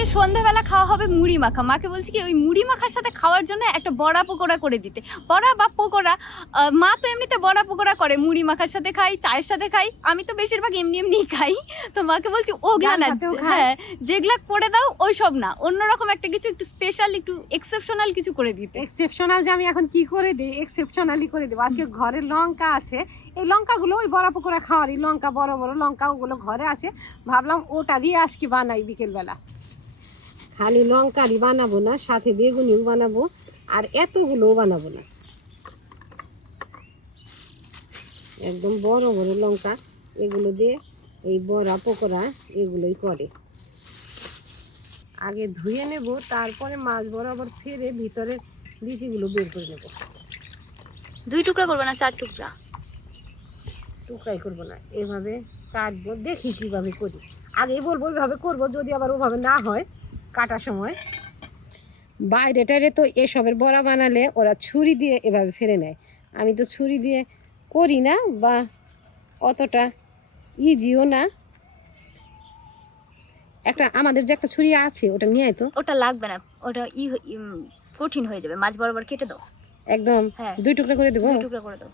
আজকে সন্ধ্যাবেলা খাওয়া হবে মুড়ি মাখা। মাকে বলছি কি ওই মুড়ি মাখার সাথে খাওয়ার জন্য একটা বড়া পকোড়া করে দিতে। বড়া বা পকোড়া, মা তো এমনিতে বড়া পকোড়া করে, মুড়ি মাখার সাথে খাই, চায়ের সাথে খাই। আমি তো বেশিরভাগ এমনি এমনিই খাই। তো মাকে বলছি ওগুলা না, হ্যাঁ যেগুলা করে দাও ওই সব না, অন্যরকম একটা কিছু, একটু স্পেশাল, একটু এক্সেপশনাল কিছু করে দিতে। এক্সেপশনাল যে আমি এখন কি করে দিই, এক্সেপশনালি করে দেবো। আজকে ঘরে লঙ্কা আছে, এই লঙ্কাগুলো ওই বড়া পকোড়া খাওয়ারই লঙ্কা, বড় বড় লঙ্কা, ওগুলো ঘরে আছে। ভাবলাম ওটা দিয়ে আজকে বানাই বিকেলবেলা। খালি লঙ্কারই বানাবো না, সাথে বেগুনিও বানাবো, আর এতগুলোও বানাবো না। একদম বড় বড় লঙ্কা, এগুলো দিয়ে এই বড়া পকোড়া এগুলোই করে। আগে ধুয়ে নেব, তারপরে মাছ বরাবর ফেলে ভিতরে বিচিগুলো বের করে নেব। 2 টুকরা করবে না 4 টুকরা? টুকরাই করবো না, এভাবে কাটবো, দেখি কিভাবে করি। আগেই বলবো ওইভাবে করবো, যদি আবার ওভাবে না হয় কাটার সময়। বাইরে টাইরে তো এসবের বড়া বানালে ওরা ছুরি দিয়ে এভাবে ফেলে নেয়, আমি তো ছুরি দিয়ে করি না, বা অতটা ইজিও না। একটা আমাদের যে একটা ছুরি আছে ওটা নিয়ে আয় তো। ওটা লাগবে না, ওটা কঠিন হয়ে যাবে। মাছ বরাবর কেটে দাও একদম, হ্যাঁ 2 টুকরা করে দেবো। 2 টুকরা করে দাও,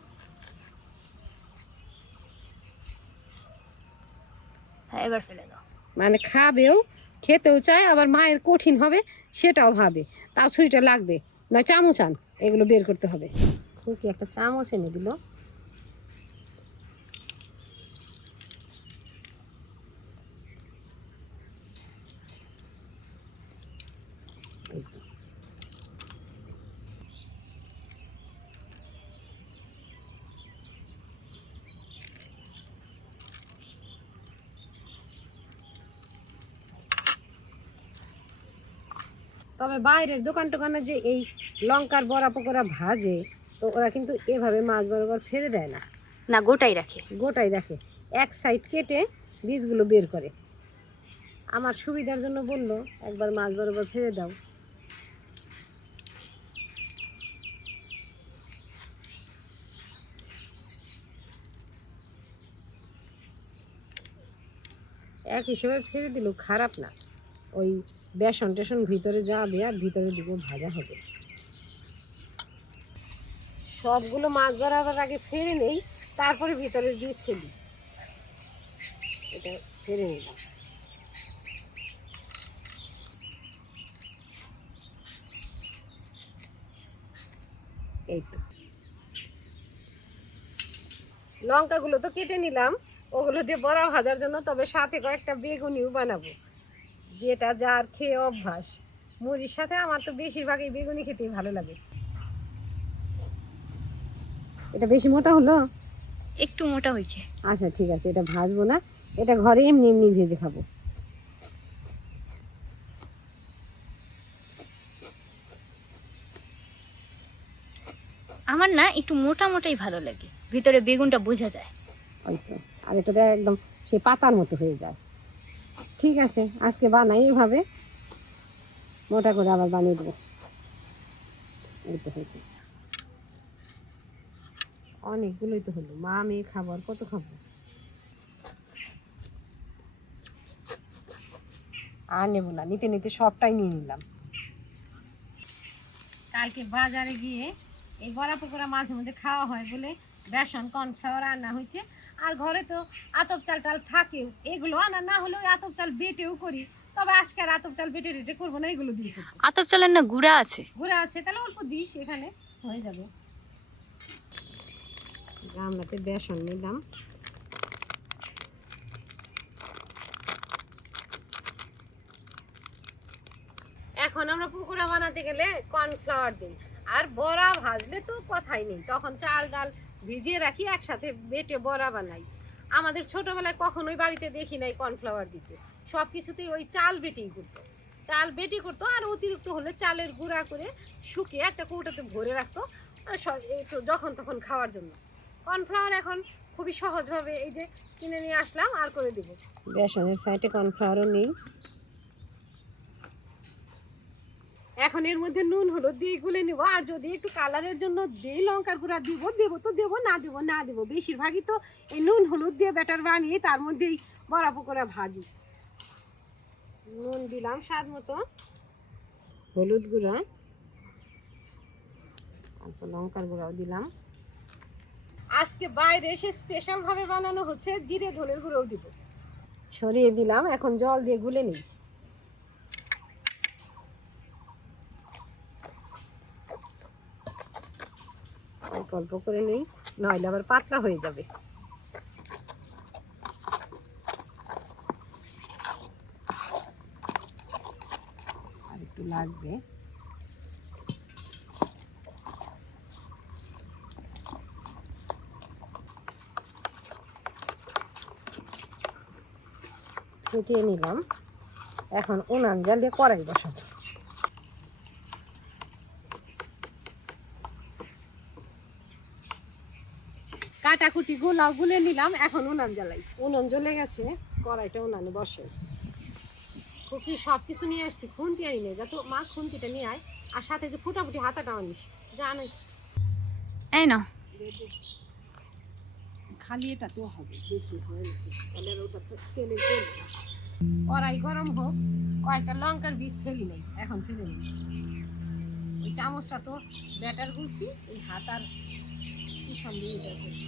হ্যাঁ এবার ফেলে দাও। মানে খাবেও, খেতেও চায়, আবার মায়ের কঠিন হবে সেটাও ভাবে, তাও ছুরিটা লাগবে। নয় চামচ আন, এগুলো বের করতে হবে। খুকি একটা চামচ এনে দিল। তবে বাইরের দোকান টোকানে যে এই লঙ্কার বড়া পকোড়া ভাজে, তো ওরা কিন্তু এভাবে মাছ বরাবর ফেলে দেয় না, না গোটাই রাখে। গোটাই রাখে, এক সাইড কেটে বীজগুলো বের করে। আমার সুবিধার জন্য বললো একবার মাছ বরাবর ফেলে দাও। এক হিসেবে ফেলে দিল, খারাপ না। ওই বেসন টেসন ভিতরে যাবে আর ভিতরে দিকে ভাজা হবে। সবগুলো মাছ বরাবর আগে ফেলে নেই, তারপরে ভিতরের বীজ ফেলি। এটা ফেলে নিলাম। এই তো লঙ্কাগুলো তো কেটে নিলাম, ওগুলো দিয়ে বড়া ভাজার জন্য। তবে সাথে কয়েকটা বেগুনিও বানাবো, যেটা যার খেয়ে অভ্যাস। মুড়ির সাথে আমার তো বেশিরভাগই বেগুনি খেতেই ভালো লাগে। এটা বেশি মোটা হলো? একটু মোটা হয়েছে। আচ্ছা ঠিক আছে, এটা ভাজবো না, এটা ঘরে এমনি এমনি ভেজে খাবো। আমার না একটু মোটা মোটাই ভালো লাগে, ভিতরে বেগুনটা বোঝা যায়। ওই তো, আর এটা তো একদম সেই পাতার মতো হয়ে যায়। ঠিক আছে, আজকে বানাই এভাবে, মোটা করে আবার বানিয়ে দেবো। এই তো হয়েছে, অনেকগুলোই তো হলো। মা মেয়ে খাবো, আর কত খাবো। আর নেবো না, নিতে নিতে সবটাই নিয়ে নিলাম। কালকে বাজারে গিয়ে এই বড়া পকোড়া মাঝে মধ্যে খাওয়া হয় বলে বেসন কর্নফ্লাওয়ার আনা হয়েছে। আর ঘরে তো আতপ চাল টাল থাকেও, এগুলো আনা না হলেও আতপ চাল বেটেও করি। তবে আজকে আর আতপ চাল বেটে রেটে করবো না, এগুলো দিয়ে করবো। আতপ চালের না গুঁড়া আছে? গুঁড়া আছে, তাহলে অল্প দিস, এখানে হয়ে যাবে। গামলাতে বেসন নিলাম। এখন আমরা পকোড়া বানাতে গেলে কর্নফ্লাওয়ার দিই, আর বড়া ভাজলে তো কথাই নেই, তখন চাল ডাল ভিজিয়ে রাখি, একসাথে বেটে বড়া বানাই। আমাদের ছোটবেলায় কখনোই বাড়িতে দেখি নাই কর্নফ্লাওয়ার দিতে, সব কিছুতেই ওই চাল বেটেই করতো। চাল বেটে করতো, আর অতিরিক্ত হলে চালের গুঁড়া করে শুকিয়ে একটা কৌটাতে ভরে রাখতো, একটু যখন তখন খাওয়ার জন্য। কর্নফ্লাওয়ার এখন খুবই সহজভাবে এই যে কিনে নিয়ে আসলাম, আর করে দেবো। বেসনের সাইডে কর্নফ্লাওয়ারও নেই। এখন এর মধ্যে নুন হলুদ দিয়ে গুলে নিব, আর যদি একটু কালারের জন্য দিই লঙ্কার গুঁড়া দেবো তো দেবো, না দেবো। বেশিরভাগই তো এই নুন হলুদ দিয়ে ব্যাটার বানিয়ে তার মধ্যেই বড়া পকোড়া ভাজি। নুন দিলাম স্বাদ মতো, হলুদ গুঁড়া, অল্প লঙ্কার গুঁড়াও দিলাম। আজকে বাইরে এসে স্পেশাল ভাবে বানানো হচ্ছে, জিরে ধনের গুঁড়োও দিব। ছড়িয়ে দিলাম, এখন জল দিয়ে গুলে নিই। অল্প অল্প করে নিই, নইলে আবার পাতলা হয়ে যাবে। আর একটু লাগবে। ফুটিয়ে নিলাম, এখন উনান জ্বালিয়ে কড়াই বসাবো। কাটাকুটি গোলাও গুলে নিলাম, এখন উনান জ্বালাই। উনান জ্বলে গেছে, কড়াইটা উনানে বসে। খুকি সব কিছু নিয়ে আসছি, খুন্তি আনি নে, যা তো মা খুন্তিটা নিয়ে আয়, আর সাথে যে ফুটাফুটি হাতাটা আনিস, জানাই। এই না খালি এটা তো হবে, বেশি হয় নাকি, তাহলে ওটা তো তেলে করবো। কড়াই গরম হোক, কয়েকটা লঙ্কার বীজ ফেলি নেই, এখন ফেলে নিই। ওই চামচটা তো ব্যাটার গুলছি, এই হাত আর পিছন দিয়ে এটা করছি।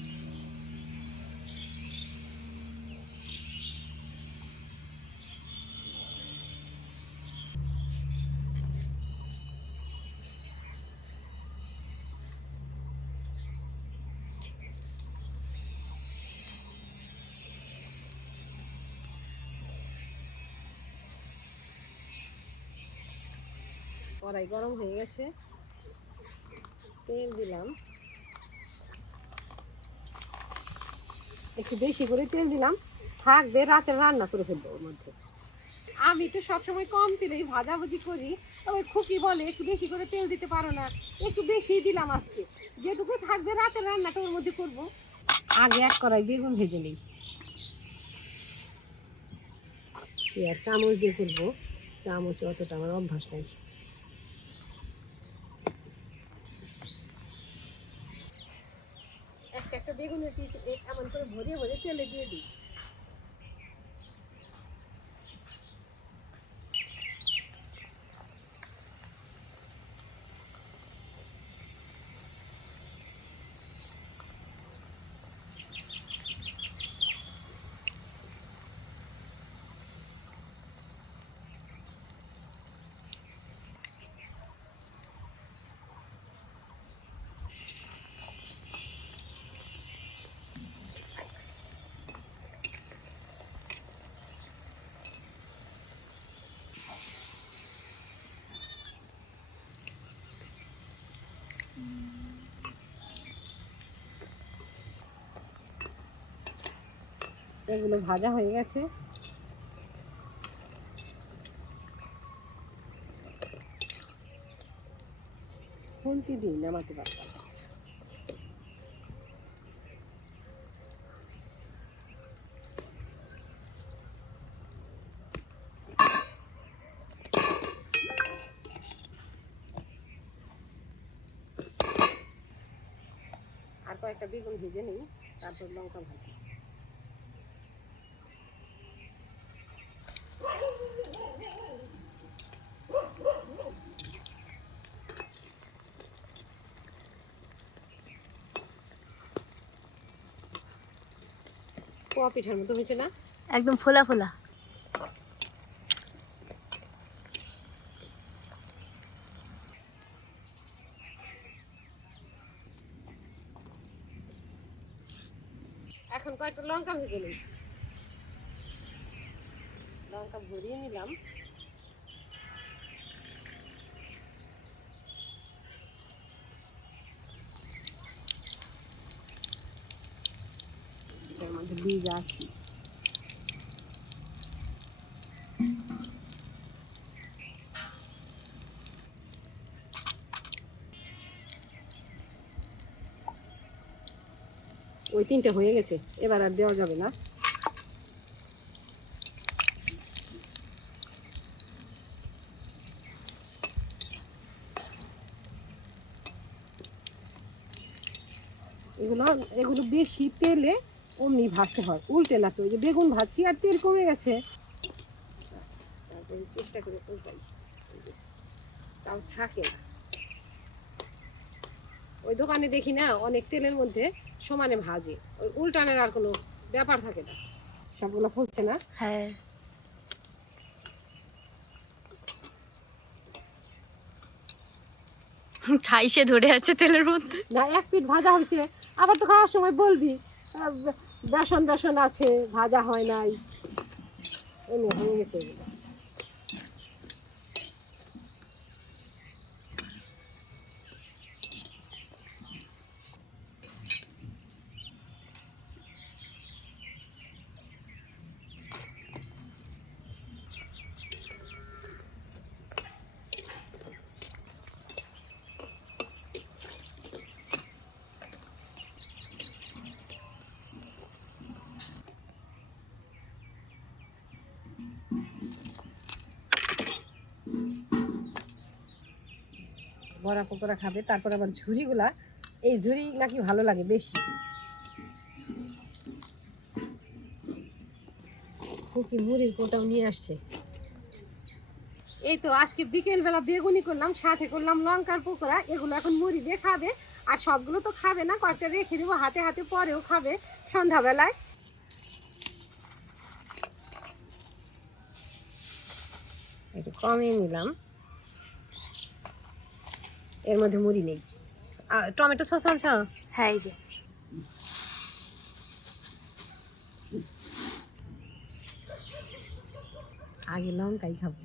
কড়াই গরম হয়ে গেছে, তেল দিলাম, একটু বেশি করে তেল দিলাম, থাকবে, রাতের রান্না করে ফেলবো ওর মধ্যে। আমি তো সবসময় কম তেলেই ভাজাভুজি করি, তবে খুকি বলে একটু বেশি করে তেল দিতে পারো না, একটু বেশি দিলাম আজকে, যেটুকু থাকবে রাতের রান্নাটা ওর মধ্যে করবো। আগে এক কড়াই বেগুন ভেজে নিই, আর চামচ দিয়ে করবো, চামচে অতটা আমার অভ্যাস নাই। একটা একটা বেগুনের পিস এমন করে ভরিয়ে ভরিয়ে তেলে দিয়ে দিই। এগুলো ভাজা হয়ে গেছে, খুন্তি দিই নামাতে পারতাম। আর কয়েকটা বেগুন ভেজে নিই, তারপর লঙ্কা ভাজি। পোয়া পিঠার মতো হয়েছে না? একদম ফোলা ফোলা। এখন কয়েকটা লঙ্কা ভেজে নিই, লঙ্কা ভরিয়ে নিলাম। এর মধ্যে বীজ আছে, ওই তিনটে হয়ে গেছে, এবার আর দেওয়া যাবে না। এগুলো এগুলো বেশি তেলে অমনি ভাজতে হয়, উল্টে না তো। ওই যে বেগুন ভাজছি আর তেল কমে গেছে, চেষ্টা করে উল্টাই, তাও থাকে না। ওই দোকানে দেখি না অনেক তেলের মধ্যে সমানে ভাজে, ওই উল্টানের আর কোনো ব্যাপার থাকে না। সবগুলো ফুলছে না? হ্যাঁ, ঠাইসে ধরে আছে তেলের মধ্যে। না, এক পিঠ ভাজা হয়েছে, আবার তো খাওয়ার সময় বলবি বেসন বেসন আছে, ভাজা হয় নাই। এনে হয়ে গেছে এগুলো। বড়া পকোড়া খাবে, তারপর আবার ঝুড়িগুলা, এই ঝুড়ি নাকি ভালো লাগে বেশি। খুকি মুড়ির কোটাও নিয়ে আসছে। এই তো আজকে বিকেল বেলা বেগুনি করলাম, সাথে করলাম লঙ্কার পকোড়া। এগুলো এখন মুড়ি দিয়ে খাবে, আর সবগুলো তো খাবে না, কয়েকটা রেখে দেবো হাতে হাতে, পরেও খাবে সন্ধ্যাবেলায়। একটু কমই নিলাম, এর মধ্যে মুড়ি নেই। টমেটো সস আছে? হ্যাঁ, এই যে আগে লঙ্কাই খাবো,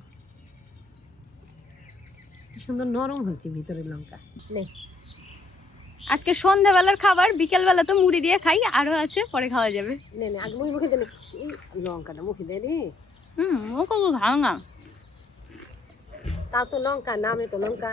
কি সুন্দর নরম হয়েছে ভিতরের লঙ্কা। নে, আজকে সন্ধ্যাবেলার খাবার, বিকেল বেলা তো মুড়ি দিয়ে খাই, আরো আছে পরে খাওয়া যাবে। নে নে, আগে মুখে মুখে দে নে। এই লঙ্কাটা মুখে দে রে। ও কত ভালো না। তাও তো লঙ্কা, নামে তো লঙ্কা।